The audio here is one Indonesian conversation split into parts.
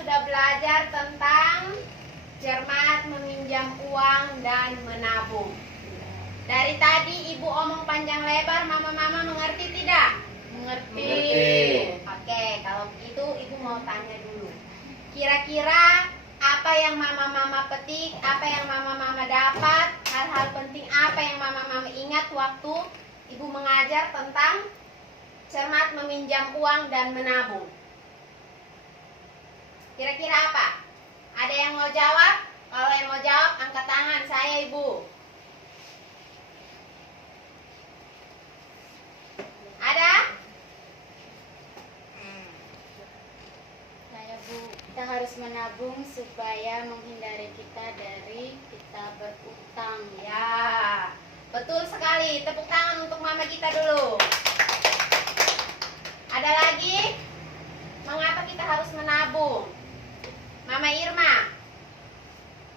sudah belajar tentang cermat meminjam uang dan menabung. Dari tadi Ibu omong panjang lebar, mama-mama mengerti tidak? Mengerti. Oke, kalau begitu Ibu mau tanya dulu. Kira-kira apa yang mama-mama petik, apa yang mama-mama dapat, hal-hal penting apa yang mama-mama ingat waktu Ibu mengajar tentang cermat meminjam uang dan menabung? Kira-kira apa? Ada yang mau jawab? Kalau yang mau jawab, angkat tangan. Saya, Ibu. Ada? Saya Bu, kita harus menabung supaya menghindari kita dari kita berutang. Ya, betul sekali. Tepuk tangan untuk mama kita dulu. Ada lagi? Mengapa kita harus menabung? Mama Irma.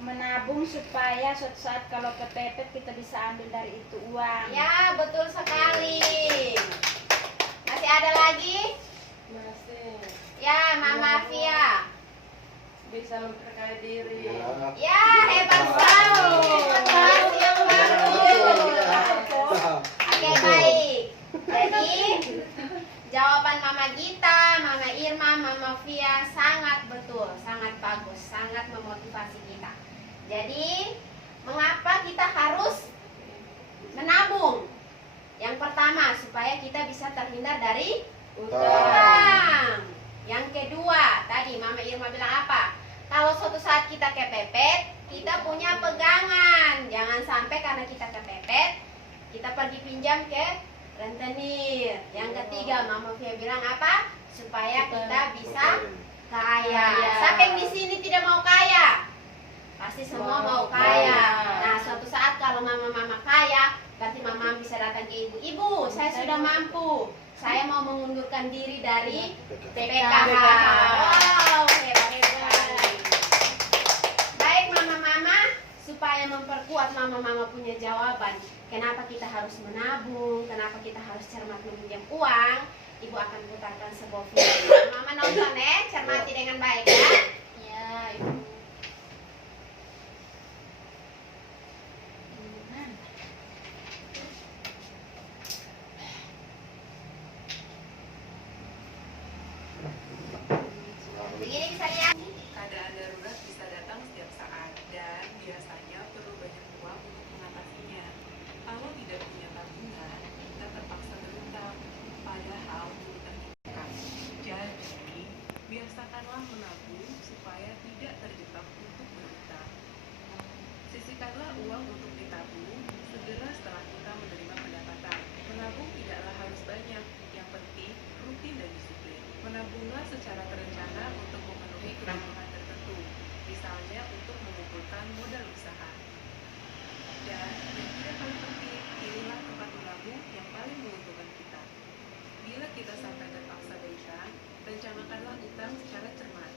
Menabung supaya suatu saat kalau kepepet kita bisa ambil dari itu uang. Ya, betul sekali. Masih ada lagi? Masih Ya, Mama Fia. bisa memperkaya diri. Ya, hebat sekali. Motivasi yang bagus. Oke, baik. Jadi, jawaban Mama Gita, Mama Irma, Mama Fia sangat betul, sangat bagus, sangat memotivasi kita. Jadi, mengapa kita harus menabung? Yang pertama, supaya kita bisa terhindar dari utang. Yang kedua, tadi Mama Irma bilang apa? Kalau suatu saat kita kepepet, kita punya pegangan. Jangan sampai karena kita kepepet, kita pergi pinjam ke rentenir. Yang ketiga, Mama Fia bilang apa? Supaya kita bisa kaya. Siapa yang di sini tidak mau kaya? Pasti semua mau kaya. Nah, suatu saat kalau mama-mama kaya, berarti mama bisa datang ke ibu. Ibu, saya sudah mampu. Saya mau mengundurkan diri dari PKH. Wow, hebat. Baik mama-mama, supaya memperkuat mama-mama punya jawaban. Kenapa kita harus menabung? Kenapa kita harus cermat meminjam uang? Ibu akan putarkan sebuah video. Mama nonton ya, cermati dengan baik ya. Ya, Ibu. Begini bisa lihat. Keadaan darurat bisa datang setiap saat dan biasanya perlu banyak uang untuk mengatasinya. Kalau tidak punya tabungan, kita terpaksa berutang, padahal utang itu jadi, biasakanlah menabung supaya tidak terjebak untuk berutang. Sisihkanlah uang untuk ditabung segera setelah kita menerima pendapatan. Menabung tidaklah harus banyak, yang penting rutin dan disiplin. Menabunglah secara terencana untuk memenuhi kebutuhan tertentu, misalnya untuk mengumpulkan modal usaha. Dan yang tidak paling penting, pilihlah tempat menabung yang paling menguntungkan kita. Bila kita sampai terpaksa berutang, rencanakanlah utang secara cermat.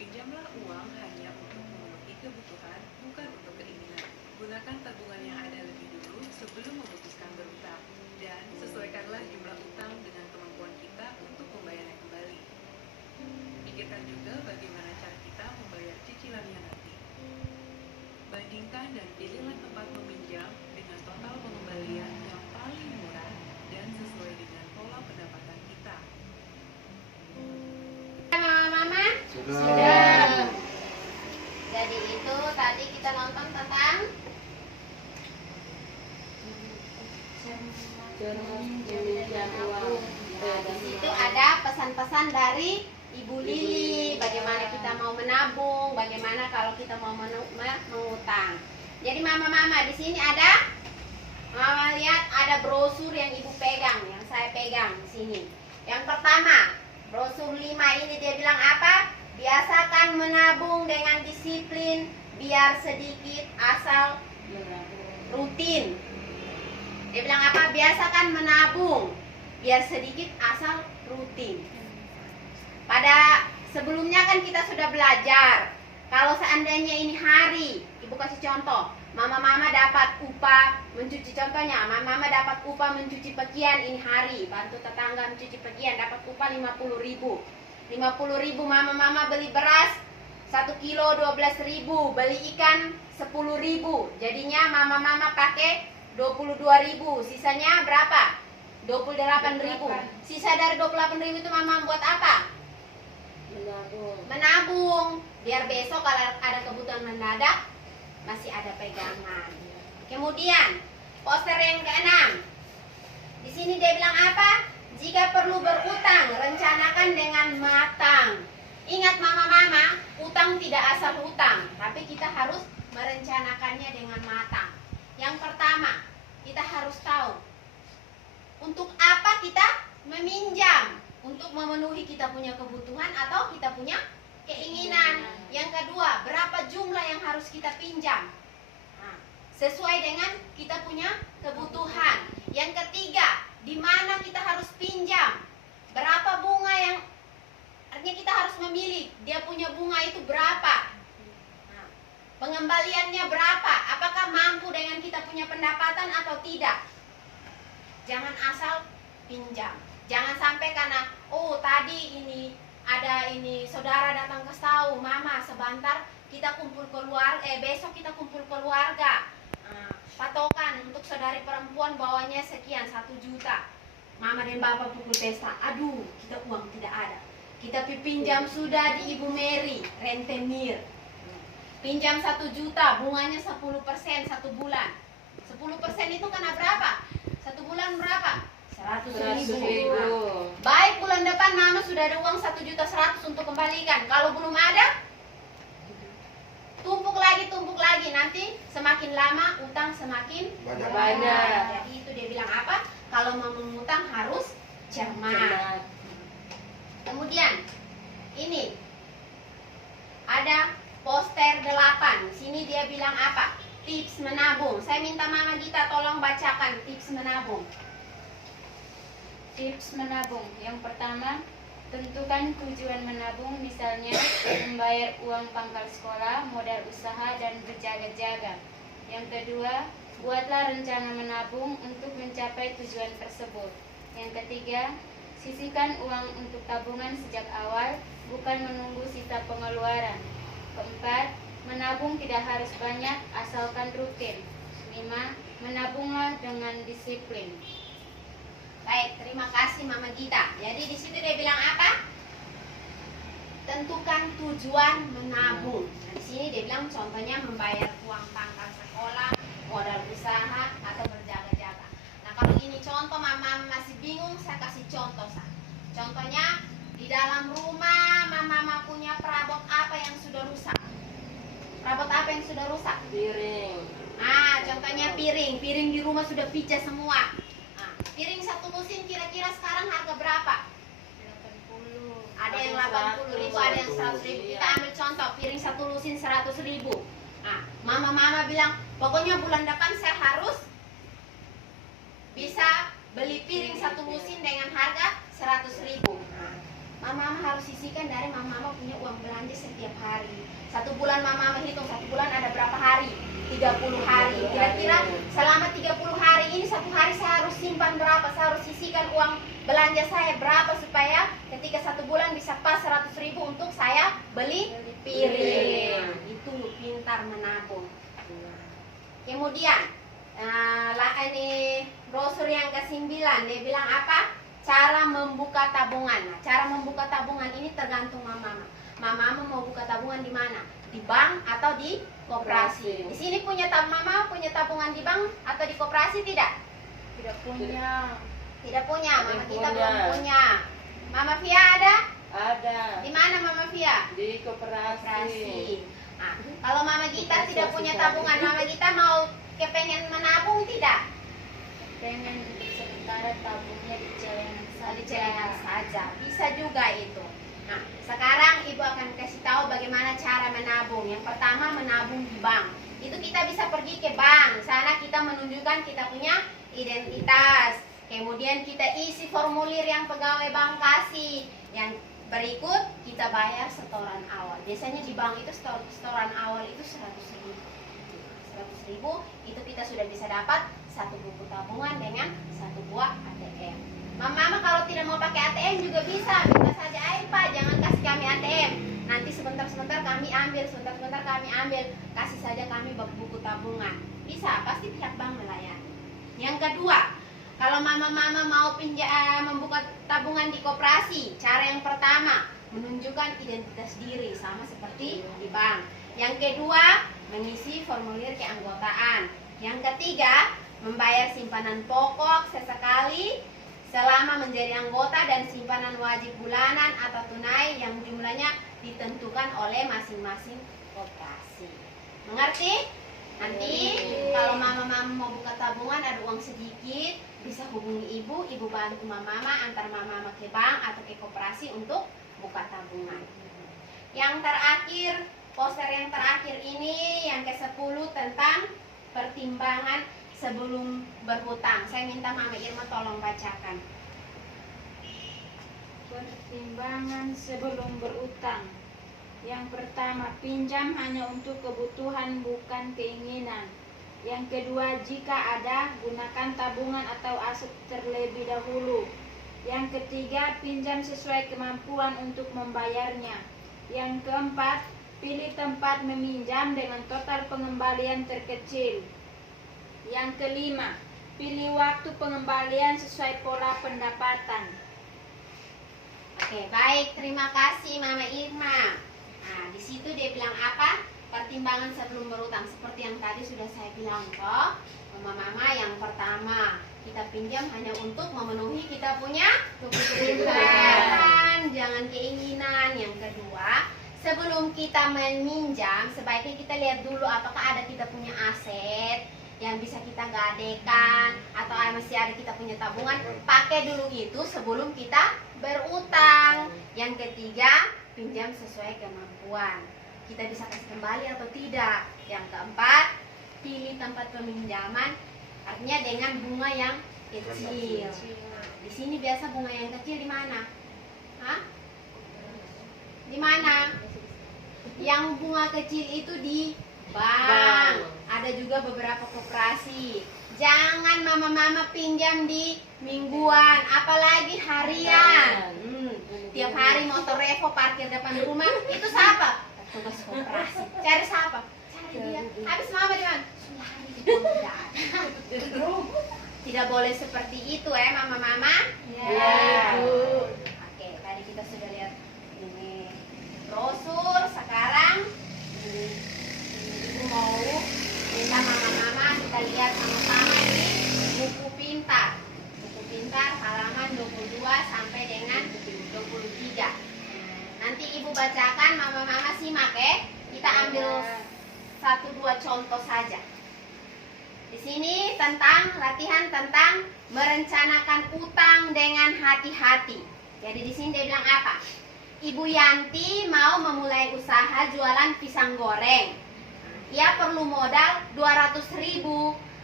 Pinjamlah uang hanya untuk memenuhi kebutuhan, bukan untuk keinginan. Gunakan tabungan yang ada lebih dulu sebelum memutuskan berutang, dan sesuaikanlah jumlah utang dengan kemampuan kita untuk membayarnya kembali. Pikirkan juga bagaimana cara kita membayar cicilannya nanti. Bandingkan dan pilihlah tempat meminjam dengan total pengembalian yang paling murah dan sesuai dengan pola pendapatan kita. Mama-mama? Sudah. Jadi itu tadi kita nonton tentang Meminjam uang. Nah, di situ ada pesan-pesan dari Ibu Lili, bagaimana kita mau menabung, bagaimana kalau kita mau mengutang. Jadi mama-mama di sini ada, mama lihat ada brosur yang ibu pegang, yang saya pegang di sini. Yang pertama, brosur 5 ini dia bilang apa? Biasakan menabung dengan disiplin, biar sedikit asal rutin. Dia bilang apa? Biasakan menabung, biar sedikit asal rutin. Pada sebelumnya kan kita sudah belajar, kalau seandainya ini hari, ibu kasih contoh, mama-mama dapat upah mencuci, contohnya mama-mama dapat upah mencuci pakaian ini hari, bantu tetangga mencuci pakaian, dapat upah 50.000. 50.000 mama-mama beli beras 1 kilo 12.000, beli ikan 10.000. Jadinya mama pakai 22.000. Sisanya berapa? 28.000. Sisa dari 28.000 itu mama buat apa? Menabung. Biar besok kalau ada kebutuhan mendadak masih ada pegangan. Kemudian poster yang ke-6. Di sini dia bilang apa? Jika perlu berutang, rencanakan dengan matang. Ingat mama-mama, utang tidak asal hutang, tapi kita harus merencanakannya dengan matang. Yang pertama, kita harus tahu untuk apa kita meminjam, untuk memenuhi kita punya kebutuhan atau kita punya keinginan. Yang kedua, berapa jumlah yang harus kita pinjam? Nah, sesuai dengan kita punya kebutuhan. Yang ketiga, di mana kita harus pinjam? Berapa bunga yang artinya kita harus memilih dia punya bunga itu berapa? Nah, pengembaliannya berapa? Apakah mampu dengan kita punya pendapatan atau tidak? Jangan asal pinjam. Jangan sampai karena tadi ini saudara datang ke tahu, mama sebentar kita kumpul keluarga, besok kita kumpul keluarga. Patokan untuk saudari perempuan bawanya sekian 1 juta. Mama dan bapak pukul pesta. Aduh, kita uang tidak ada. Kita pinjam sudah di Ibu Mary, rentenir. Pinjam 1 juta, bunganya 10% 1 bulan. 10% itu kena berapa? 1 bulan berapa? 100.000. Baik, bulan depan mama sudah ada uang 1.100.000 untuk kembalikan. Kalau belum ada, tumpuk lagi. Nanti semakin lama utang semakin banyak. Jadi itu dia bilang apa? Kalau mau mengutang harus cermat. Kemudian ini ada poster 8. Sini dia bilang apa? Tips menabung. Saya minta Mama Gita tolong bacakan tips menabung. Tips menabung. Yang pertama, tentukan tujuan menabung, misalnya membayar uang pangkal sekolah, modal usaha, dan berjaga-jaga. Yang kedua, buatlah rencana menabung untuk mencapai tujuan tersebut. Yang ketiga, sisihkan uang untuk tabungan sejak awal, bukan menunggu sisa pengeluaran. Keempat, menabung tidak harus banyak, asalkan rutin. 5. Menabunglah dengan disiplin. Baik, terima kasih Mama Gita. Jadi di situ dia bilang apa? Tentukan tujuan menabung. Nah, di sini dia bilang contohnya membayar uang pangkal sekolah, modal usaha, atau berjaga-jaga. Nah, kalau ini contoh Mama masih bingung, saya kasih contoh. Contohnya di dalam rumah Mama punya perabot apa yang sudah rusak? Perabot apa yang sudah rusak? Piring. Contohnya piring. Piring di rumah sudah pecah semua. Piring 1 lusin kira-kira sekarang harga berapa? 80. Ada yang 80.000, ada yang 100.000. Kita ambil contoh, piring 1 lusin 100.000. Mama bilang, pokoknya bulan depan saya harus bisa beli piring 1 lusin dengan harga 100.000. Mama harus sisihkan dari mama punya uang belanja setiap hari. 1 bulan mama hitung, 1 bulan ada berapa hari? 30 hari. Kira-kira selama 30 hari ini 1 hari saya harus simpan berapa? Saya harus sisihkan uang belanja saya berapa supaya ketika 1 bulan bisa pas 100.000 untuk saya beli piring. Itu pintar menabung. Kemudian ini brosur yang ke-9 dia bilang apa? Cara membuka tabungan. Nah, cara membuka tabungan ini tergantung mama. Mama mau buka tabungan di mana? Di bank atau di koperasi? Di sini mama punya tabungan di bank atau di koperasi tidak? Tidak punya. Tidak punya. Mama kita belum punya. Mama Via ada? Ada. Di mana Mama Via? Di koperasi. Kalau Mama Gita tidak punya tabungan, Mama Gita mau kepengen menabung tidak? Pengen untuk sementara tabungnya di celengan saja. Di celengan saja. Bisa juga itu. Nah, sekarang Ibu akan kasih tahu bagaimana cara menabung. Yang pertama, menabung di bank. Itu kita bisa pergi ke bank. Sana kita menunjukkan kita punya identitas. Kemudian kita isi formulir yang pegawai bank kasih. Yang berikut kita bayar setoran awal. Biasanya di bank itu setoran awal itu 100.000. 100.000 itu kita sudah bisa dapat 1 buku tabungan dengan 1 buah ATM. Mama kalau tidak mau pakai ATM juga bisa, minta saja air Pak, jangan kasih kami ATM. nanti sebentar-sebentar kami ambil, sebentar-sebentar kami ambil, kasih saja kami buku tabungan. Bisa, pasti pihak bank melayani. Yang kedua, kalau mama-mama mau membuka tabungan di koperasi, cara yang pertama menunjukkan identitas diri sama seperti di bank. Yang kedua, mengisi formulir keanggotaan. Yang ketiga, membayar simpanan pokok sesekali selama menjadi anggota dan simpanan wajib bulanan atau tunai yang jumlahnya ditentukan oleh masing-masing koperasi. Mengerti? Nanti kalau mama-mama mau buka tabungan ada uang sedikit, bisa hubungi ibu bantu mama-mama antar mama-mama ke bank atau ke koperasi untuk buka tabungan. Yang terakhir, poster yang terakhir ini yang ke-10 tentang pertimbangan sebelum berhutang. Saya minta Mama Irma tolong bacakan. Pertimbangan sebelum berutang. Yang pertama, pinjam hanya untuk kebutuhan bukan keinginan. Yang kedua, jika ada, gunakan tabungan atau aset terlebih dahulu. Yang ketiga, pinjam sesuai kemampuan untuk membayarnya. Yang keempat, pilih tempat meminjam dengan total pengembalian terkecil. Yang kelima, pilih waktu pengembalian sesuai pola pendapatan. Oke, baik, terima kasih Mama Irma. Nah, di situ dia bilang apa? Pertimbangan sebelum berutang, seperti yang tadi sudah saya bilang toh, mama-mama. Yang pertama, kita pinjam hanya untuk memenuhi kita punya kebutuhan, jangan keinginan. Yang kedua, sebelum kita meminjam, sebaiknya kita lihat dulu apakah ada kita punya aset yang bisa kita gadekan atau masih ada kita punya tabungan. Pakai dulu itu sebelum kita berutang. Yang ketiga, pinjam sesuai kemampuan, kita bisa kasih kembali atau tidak. Yang keempat, pilih tempat peminjaman, artinya dengan bunga yang kecil. Nah, di sini biasa bunga yang kecil di mana? Hah? Di mana? Yang bunga kecil itu di bank. Ada juga beberapa koperasi. Jangan mama-mama pinjam di mingguan, apalagi harian. Tiap hari motor Revo parkir depan rumah, itu siapa? Tugas koperasi. Cari siapa? Cari dia. Habis mama di mana? Sudah hari di bank tidak ada. Tidak boleh seperti itu mama-mama. Ya. Oke, tadi kita sudah lihat ini brosur. Sekarang ibu mau minta mama-mama kita lihat sama-sama ini buku pintar. Buku pintar halaman 22 sampai dengan 23. Nanti ibu bacakan, mama-mama simak Kita ambil 1-2 contoh saja. Di sini latihan tentang merencanakan utang dengan hati-hati. Jadi di sini dia bilang apa? Ibu Yanti mau memulai usaha jualan pisang goreng. Ia perlu modal 200.000,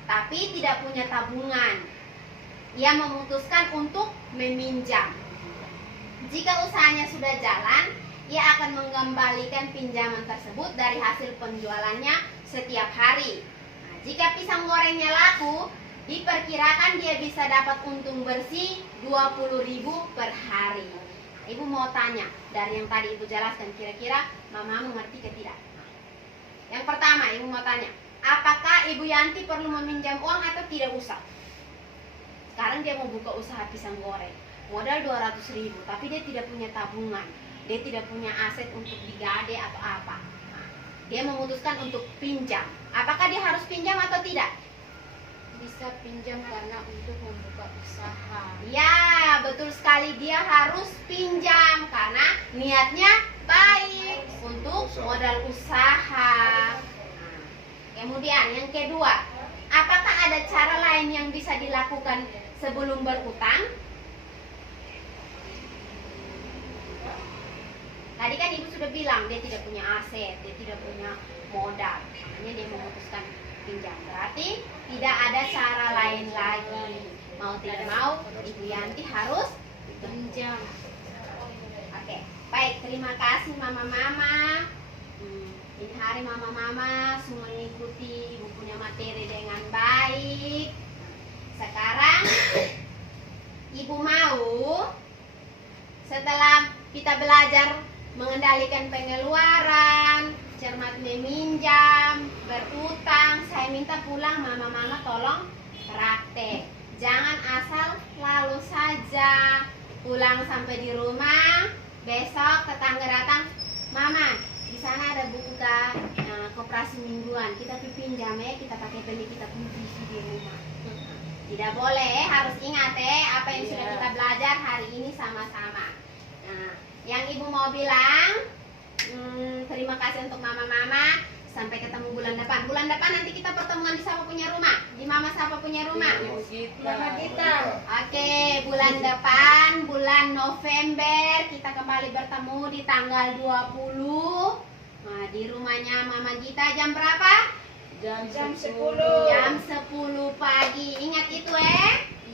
tapi tidak punya tabungan. Ia memutuskan untuk meminjam. Jika usahanya sudah jalan, ia akan mengembalikan pinjaman tersebut dari hasil penjualannya setiap hari. Nah, jika pisang gorengnya laku, diperkirakan dia bisa dapat untung bersih 20.000 per hari. Nah, ibu mau tanya, dari yang tadi ibu jelaskan, kira-kira mama mengerti ke tidak? Yang pertama, ibu mau tanya, apakah Ibu Yanti perlu meminjam uang atau tidak usah? Sekarang dia mau buka usaha pisang goreng, modal 200.000, tapi dia tidak punya tabungan, dia tidak punya aset untuk digade atau apa. Nah, dia memutuskan untuk pinjam. Apakah dia harus pinjam atau tidak? Bisa pinjam karena untuk membuka usaha. Ya, betul sekali, dia harus pinjam karena niatnya baik untuk modal usaha. Nah, kemudian yang kedua, apakah ada cara lain yang bisa dilakukan sebelum berutang? Tadi kan ibu sudah bilang dia tidak punya aset, dia tidak punya modal, makanya dia memutuskan pinjam. Berarti tidak ada cara lain lagi. Mau tidak mau, Ibu Yanti harus pinjam. Oke, baik, terima kasih mama-mama. Ini hari mama-mama semua mengikuti ibu punya materi dengan baik. Sekarang ibu mau setelah kita belajar mengendalikan pengeluaran, cermat meminjam, berutang. Saya minta pulang mama-mama tolong praktek. Jangan asal lalu saja. Pulang sampai di rumah, besok tetangga datang, "Mama, di sana ada buku koperasi mingguan. Kita pinjam ya, kita pakai beli, kita punya visi di rumah." Tidak boleh, harus ingat apa yang sudah kita belajar hari ini sama-sama. Nah, yang ibu mau bilang, terima kasih untuk mama-mama. Sampai ketemu bulan depan. Bulan depan nanti kita pertemuan di siapa punya rumah? Di mama siapa punya rumah? Mama kita. Oke, bulan depan, bulan November kita kembali bertemu di tanggal 20. Nah, di rumahnya Mama Gita jam berapa? Jam Jam 10. Jam 10 pagi. Ingat itu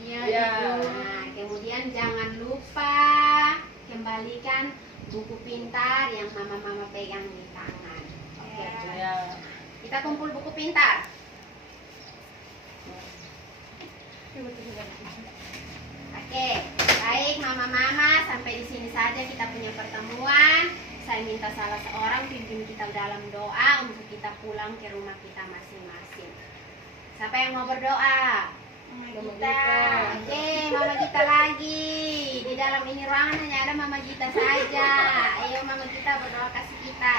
Iya, Ya. Ibu. Nah, kemudian jangan lupa kembalikan buku pintar yang mama-mama pegang di tangan. Oke. Ya. Kita kumpul buku pintar. Oke, baik mama-mama, sampai di sini saja kita punya pertemuan. Saya minta salah seorang pimpin kita dalam doa untuk kita pulang ke rumah kita masing-masing. Siapa yang mau berdoa? Mama Mama Gita. Gita. Oke, Mama Gita lagi. Di dalam ini ruangan hanya ada Mama Gita saja. Ayo Mama Gita berdoa kasih kita.